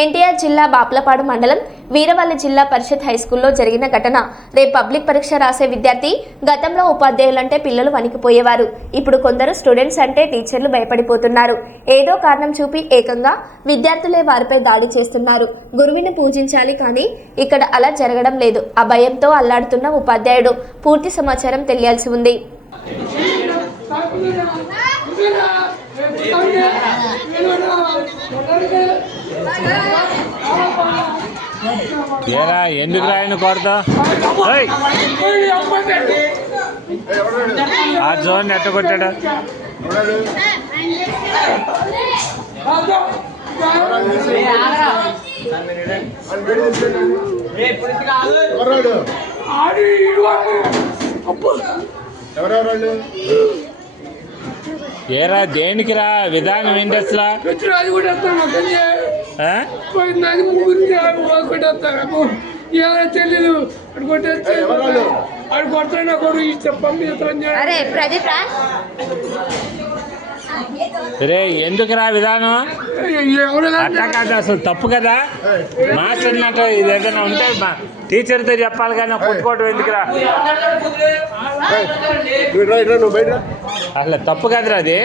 ఎన్టీఆర్ జిల్లా బాపులపాడు మండలం వీరవల్లి జిల్లా పరిషత్ హైస్కూల్లో జరిగిన ఘటన. రేపు పబ్లిక్ పరీక్ష రాసే విద్యార్థి గతంలో ఉపాధ్యాయులంటే పిల్లలు వణికిపోయేవారు. ఇప్పుడు కొందరు స్టూడెంట్స్ అంటే టీచర్లు భయపడిపోతున్నారు. ఏదో కారణం చూపి ఏకంగా విద్యార్థులే వారిపై దాడి చేస్తున్నారు. గురువుని పూజించాలి కానీ ఇక్కడ అలా జరగడం లేదు. ఆ భయంతో అల్లాడుతున్న ఉపాధ్యాయుడు. పూర్తి సమాచారం తెలియాల్సి ఉంది. ఎందుకు రాయను కొడతా ఆ జోన్ ఎట్ట కొట్టాడా? ఏరా దేనికి రా విధానం ఏంటి అసలు? తెలీదు అడు కొడతా కొడు రే ఎందుకు రా విధానం అట్టా కాదు, అసలు తప్పు కదా. మాస్టర్ అంటే ఇది ఏదైనా ఉంటే టీచర్తో చెప్పాలి కానీ కొట్టుకోవటం ఎందుకురా? అసలు తప్పు కదరా అది.